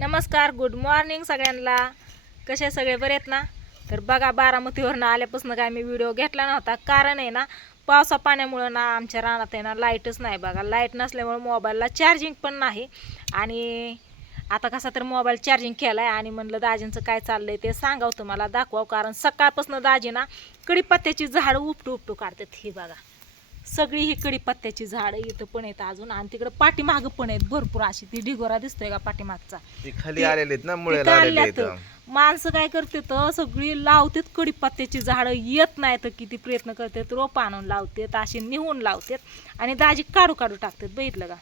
नमस्कार, good morning सगळ्यांना. कसे सगळे बरे आहेत ना? तर बघा, बारामतीवरनं आल्यापासून काय मी व्हिडिओ घेतला नव्हता. कारण आहे ना, पावसा पाण्यामुळं ना आमच्या रानात आहे ना लाईटच नाही. बघा, लाईट नसल्यामुळे मोबाईलला चार्जिंग पण नाही. आणि आता कसा तर मोबाईल चार्जिंग केला आहे आणि म्हणलं दाजींचं काय चाललंय ते सांगावं तुम्हाला, दाखवावं. कारण सकाळपासून दाजी ना कडीपत्त्याची झाडं उपटू काढतात. ही बघा, सगळी ही कडीपत्त्याची झाडं इथं पण आहेत अजून, आणि तिकडे पाठीमागं पण आहेत भरपूर. अशी ती ढिगोरा दिसतोय का पाठीमागचा, खाली आलेले आहेत ना, मुळे तिथं आलेले आल्यात. आहेत. माणसं काय करते तर सगळी लावतात कडीपत्त्याची झाडं, येत नाही तर किती प्रयत्न करतात, रोप आणून लावतात, अशी निहून लावतात आणि दाजी काढू टाकतात. बघितलं का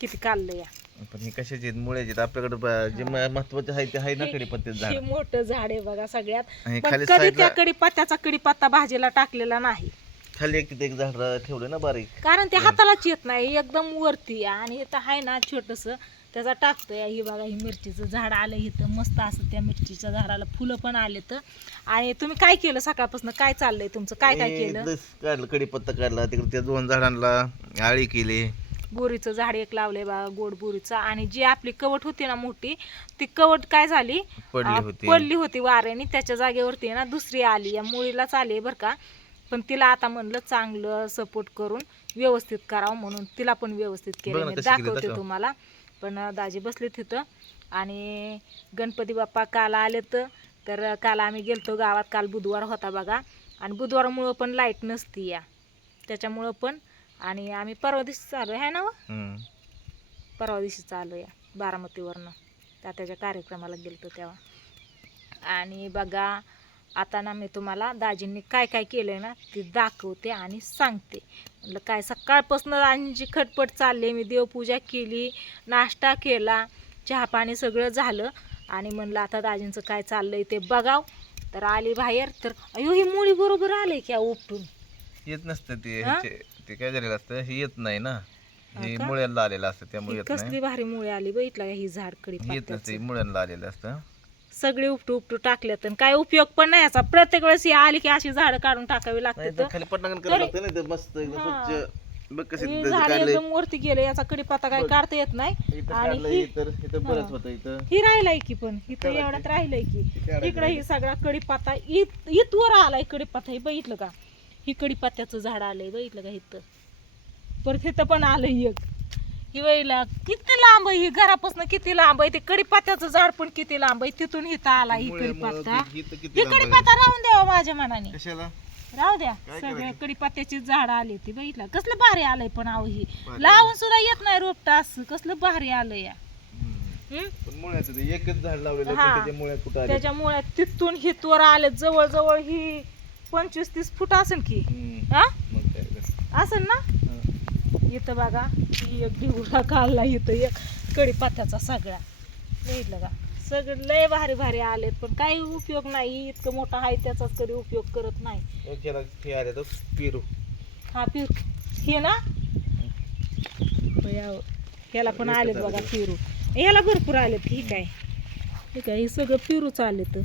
किती काढलं या. पण हे कशाचे आहेत? मुळ्याचे आहेत. आपल्याकडे जे महत्वाचे आहे ते आहे ना कडीपत्त्याचं झाड. हे मोठं झाड आहे बघा सगळ्यात, आणि पण खाली कधी साईडला त्या कडीपत्त्याचा कडीपत्ता भाजीला टाकलेला नाही. खाली एक झाड ठेवलं ना बारीक. कारण ते हातालाच येत नाही, एकदम वरती आहे. आणि इथं आहे ना छोटंसं, त्याचा टाकतोय. ही बघा, ही मिरचीचं झाड आलं इथं मस्त असं. त्या मिरचीच्या झाडाला फुलं पण आले. तर आणि तुम्ही काय केलं सकाळपासून? काय चाललंय तुमचं? काय काय केलं? काढलं कडीपत्ता काढला, तिकडे त्या 2 झाडांना आळी केली. बोरीचं झाड एक लावलंय बघा, गोड बोरीचं. आणि जी आपली कवट होती ना मोठी, ती कवट काय झाली, पडली होती वाऱ्याने. त्याच्या जागेवरती ना दुसरी आली, या मुळीलाच आली बरं का. पण तिला आता म्हणलं चांगलं सपोर्ट करून व्यवस्थित करावं, म्हणून तिला पण व्यवस्थित केलं. मी दाखवते तुम्हाला. पण दाजी बसले तिथं. आणि गणपती बाप्पा काल आले, तर काल आम्ही गेलतो गावात. काल बुधवार होता बघा, आणि बुधवारमुळं पण लाईट नसती या, त्याच्यामुळं पण. आणि आम्ही परवा दिवशी चालू आहे ना, परवा दिवशी चालू या बारामतीवरनं त्याच्या कार्यक्रमाला गेलतो तेव्हा. आणि बघा, आता ना मी तुम्हाला दाजींनी काय काय केलंय ना ते दाखवते आणि सांगते. म्हटलं काय सकाळपासून दाजींची खटपट चालली. मी देवपूजा केली, नाश्ता केला, चहा पाणी सगळं झालं. आणि म्हणलं आता दाजींचं काय चाललंय ते बघाव. तर आली बाहेर, तर अयो ही मुळी बरोबर आले की उपटून. येत नसतं ते काय झालेलं असतं, हे येत नाही ना, हे मुळ्याला आलेलं असतं, त्यामुळे येत नाही. कसली भारी मुळी आली बघितलं का, ही झाड येत कडीपत्त्याचं. नसतं, मुळ्याला आलेलं असतं. सगळे उपटू टाकल्यात, आणि काय उपयोग पण नाही याचा. प्रत्येक वेळेस ही आली की अशी झाडं काढून टाकावी लागतात. खाली पटकन करावं लागतं ना, ते मस्त एकदम स्वच्छ. बघ कसे झाड एकदम वरती गेले, याचा कडीपत्ता काय काढता येत नाही. आणि इथं बरंच होतं. इथं ही राहिलाय की, पण इथं एवढ्यात राहिलंय की. इकडे ही सगळा कडीपत्ता इथवर आलाय कडीपत्ता. हे बघितलं का, ही कडीपत्त्याचं झाड आलंय बघितलं का इथं. परत इथं पण आलंय एक. ही वैला किती लांब आहे, ही घरापासून किती लांब आहे. ते कडीपत्त्याचं झाड पण किती लांब आहे. तिथून इथं आला ही कडीपत्ता. ही कडीपत्ता राहून द्यावा माझ्या मनाने, कशाला राहू द्या. सगळ्या कडीपत्त्याची झाड आली ती बघितलं कसलं भारी आलंय. पण अहो ही लावून सुद्धा येत नाही रोपटा, असं कसलं भारी आलंय या. एकच झाड लावलेलं, त्याच्यामुळे तिथून हितवर आले. जवळजवळ ही 25-30 फूट असेल की, असेल ना. इथं बघा, ही एक ढिगुरा काढला इथं एक कडीपत्त्याचा सगळा बघितलं का. सगळं लय भारी भारी आलेत, पण काही उपयोग नाही. इतकं मोठा आहे त्याचाच कधी उपयोग करत नाही. पेरू, हा पेरू हे ना, ह्याला पण आलेत बघा पेरू. ह्याला भरपूर आलेत. ही काय, ठीक आहे, हे सगळं पेरूच आलेत.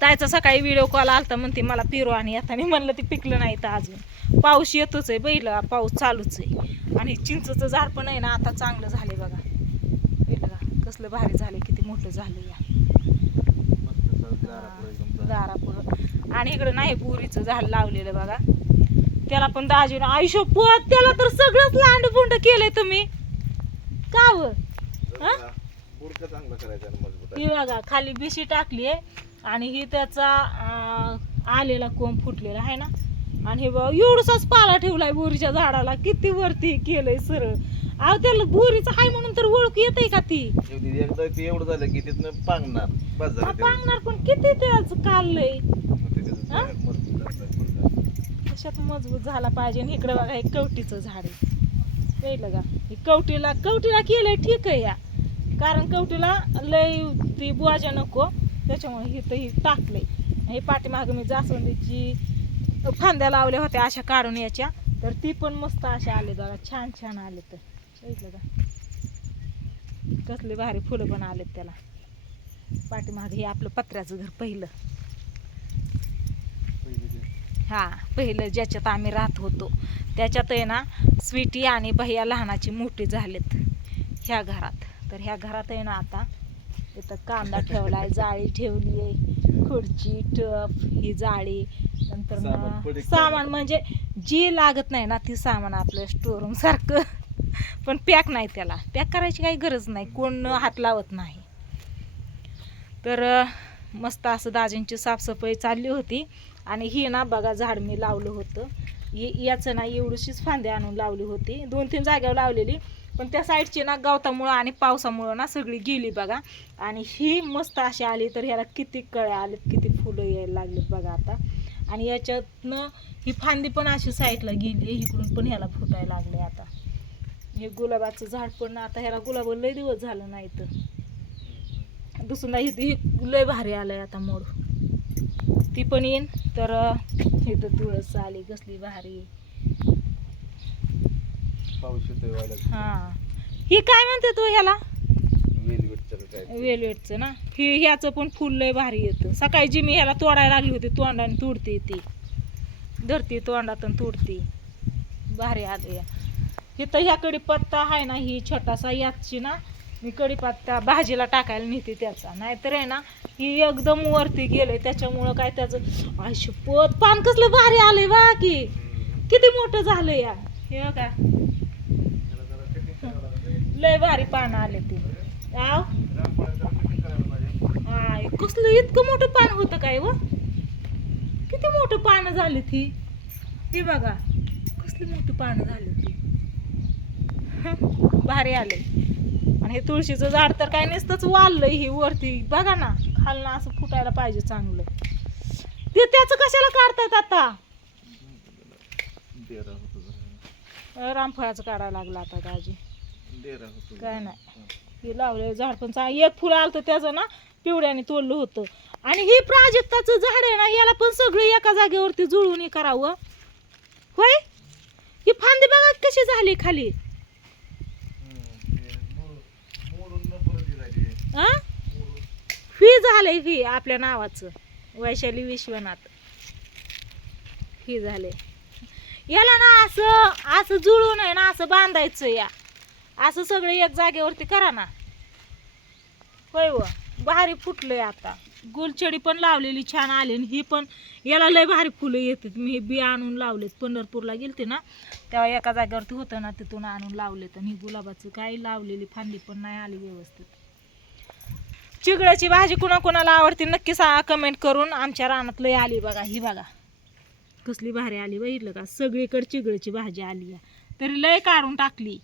तायचा सकाळी व्हिडिओ कॉल आलता, म्हणते मला पेरू आणि येताना. म्हणलं ते पिकलं नाही तर अजून. पाऊस येतोच आहे बैला, पाऊस चालूच आहे. आणि चिंचचं झाड पण आहे ना आता चांगलं झाले बघा. बघा कसलं भारी झाले, किती मोठं झालं या दारापुढं. आणि इकडं नाही बोरीचं झाड लावलेलं बघा, त्याला पण दाजीनं आयुष्यभर त्याला तर सगळंच लांड बुंड केलंय तुम्ही का व. ही बघा खाली बिशी टाकली आणि ही त्याचा आलेला कोंब फुटलेला आहे ना. आणि हे बघा एवढंसाच पाला ठेवलाय बोरीच्या झाडाला, किती वरती केलंय सरळ. अहो त्याला बोरीचं आहे म्हणून तर ओळख येते का ती. एकदा ते एवढं झालं की तिथनं पांगणार पण किती त्याच काढलंय. तशात मजबूत झाला पाहिजे. आणि इकडे बघा हे कवटीचं झाड आहे कळलं का. हे कवटीला केलंय ठीक आहे या, कारण कवटीला लय ती बुवाजा नको, त्याच्यामुळे इथं ही टाकलंय. हे पाठीमागं मी जास्वंदीची फांद्या लावल्या होत्या अशा काढून याच्या, तर ती पण मस्त अशा आले बघा, छान छान आले. तर बघितलं का कसले भारी फुलं पण आलेत त्याला. पाठीमागे हे आपलं पत्र्याचं घर पहिलं, हा पहिलं ज्याच्यात आम्ही राहत होतो त्याच्यात आहे ना. स्वीटी आणि भैया लहानाची मोठी झालेत. ह्या घरात. तर ह्या घरात आहे ना आता इथं कांदा ठेवलाय, जाळी ठेवली आहे, खुर्ची, टप, ही जाळी, नंतर सामान म्हणजे जी लागत नाही ना ती सामान आपलं स्टोरूम सारखं. पण पॅक नाही, त्याला पॅक करायची काही गरज नाही, कोण हात लावत नाही. तर मस्त असं दाजींची साफसफाई चालली होती. आणि ही ना बघा झाड मी लावलं होतं, याचं ना एवढीशीच फांदी आणून लावली होती, 2-3 जागेवर लावलेली, पण त्या साईडची ना गवतामुळं आणि पावसामुळं ना सगळी गेली बघा. आणि ही मस्त अशी आली, तर ह्याला किती कळ्या आलेत, किती फुलं यायला लागलेत बघा आता. आणि याच्यातनं ही फांदी पण अशी साईडला गेली, इकडून पण ह्याला फुटायला लागले आता. हे गुलाबाचं झाड पण आता ह्याला गुलाब लय दिवस झालं नाही, तर दुसरं ही लय भारी आलंय आता मोड, ती पण येईन. तर इथं तुळस आली कसली भारी. हा, ही काय म्हणते तू ह्याला? वेलवेटचं ना. ह्याचं पण फुल लय भारी येतं. सकाळी जी मी ह्याला तोडायला लागली होती, तोंडाने तोडते, ती धरती तोंडातून तोडती, भारी आले. इथं ह्या कडीपत्ता आहे ना, ही छोटासा, याची ना मी कडीपत्ता भाजीला टाकायला नेते त्याचा, नाहीतर आहे ना ही एकदम वरती गेले, त्याच्यामुळं काय त्याचं आयुष्यपत पान कसलं भारी आलंय बा, की किती मोठं झालं या. हे का लय भारी पान आले ते. कसलं इतकं मोठं पान होतं काय व, किती मोठं पान झाली ती. हे बघा कसली मोठी पान झाली ती, भारी आले. आणि हे तुळशीचं झाड तर काय नसतंच वाढलंय, ही वरती बघा ना, खालनं असं फुटायला पाहिजे चांगलं. ते त्याचं कशाला काढतायत आता? रामफळाचं काढायला लागला आता दाजी. काय नाही, हे लावले झाड पण एक फुल आलं त्याचं ना पिवड्याने तोडलं होतं. आणि हे प्राजक्ताचं झाड आहे ना, याला पण सगळी एका जागेवरती जुळून हे करावं होय. ही फांदी बघा कशी झाली खाली. ही झालंय ही आपल्या नावाचं वैशाली विश्वनाथ, ही झाले. याला ना असं असं जुळून आहे ना, असं बांधायचं या, असं सगळे एक जागेवरती करा ना. होय व, भारी फुटलंय आता. गुलछडी पण लावलेली छान आली, ही पण याला लय भारी फुलं येतात. मी बी आणून लावलेत, पंढरपूरला गेलते ना तेव्हा एका जागेवरती होतं ना, तिथून आणून लावलेत. आणि गुलाबाचं काही लावलेली फांदी पण नाही आली व्यवस्थित. चिगळ्याची भाजी कुणाकुणाला आवडते नक्की कमेंट करून. आमच्या रानात लय आली बघा, ही बघा कसली भारी आली, बघितलं का, सगळीकडे चिगळ्याची भाजी आली. तरी लय काढून टाकली,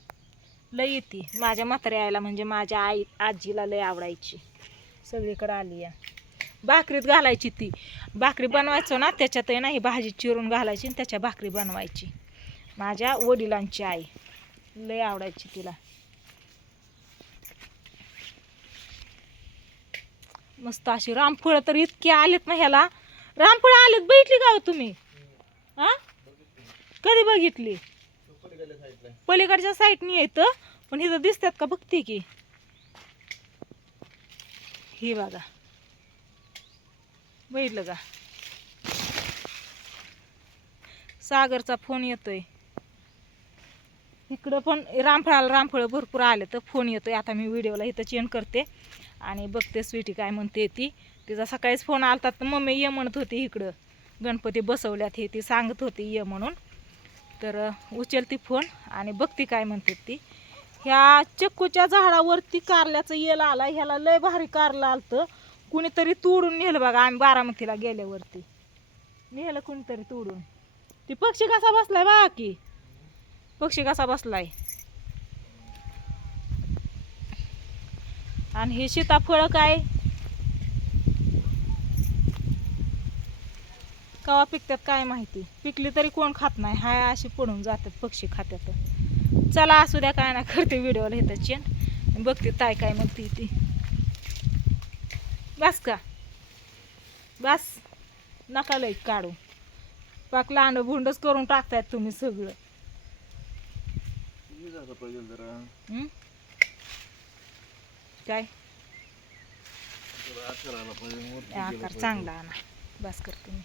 लय येते. माझ्या म्हाताऱ्या आईला म्हणजे माझ्या आजीला लय आवडायची, सगळीकडे आली या. भाकरीत घालायची, ती भाकरी बनवायचो ना त्याच्यात आहे ना ही भाजी चिरून घालायची आणि त्याच्या भाकरी बनवायची. माझ्या वडिलांची आई लय आवडायची तिला. मस्त अशी रामफळं तर इतकी आलेत ना ह्याला, रामफळं आलेत. बघितली का हो तुम्ही? हा, कधी बघितली? पलीकडच्या साईडनी येतं, पण इथं दिसतात का बघते की. ही बघा, बघितलं का, सागरचा फोन येतोय. इकडं पण रामफळं भरपूर आले, तर फोन येतोय. आता मी व्हिडिओला इथं चेंज करते आणि बघते स्वीटी काय म्हणते ती. तिचा सकाळीच फोन आलता, तर मम्मी ये म्हणत होती, इकडं गणपती बसवल्यात हे ती सांगत होती ये म्हणून. तर उचलती फोन आणि बघती काय म्हणते ती. ह्या चक्कूच्या झाडावरती कारल्याचं येल आला, ह्याला लय भारी कारलं आलतं. कुणीतरी तोडून नेलं बघा, आम्ही बारामतीला गेल्यावरती नेलं कुणीतरी तोडून. ती पक्षी कसा बसलाय बघा की, पक्षी कसा बसलाय. आणि हे सीताफळ काय कवा पिकतात काय माहिती, पिकली तरी कोण खात नाही, हाय अशी पडून जातात, पक्षी खात्यात. चला असू द्या, काय ना करते व्हिडिओला इथं चेन, बघते ताई काय म्हणते ती. बस का, बस नका लई काढू, पाक लांड भुंडच करून टाकतायत तुम्ही सगळं. काय आकार चांगला आणा, बस करते मी.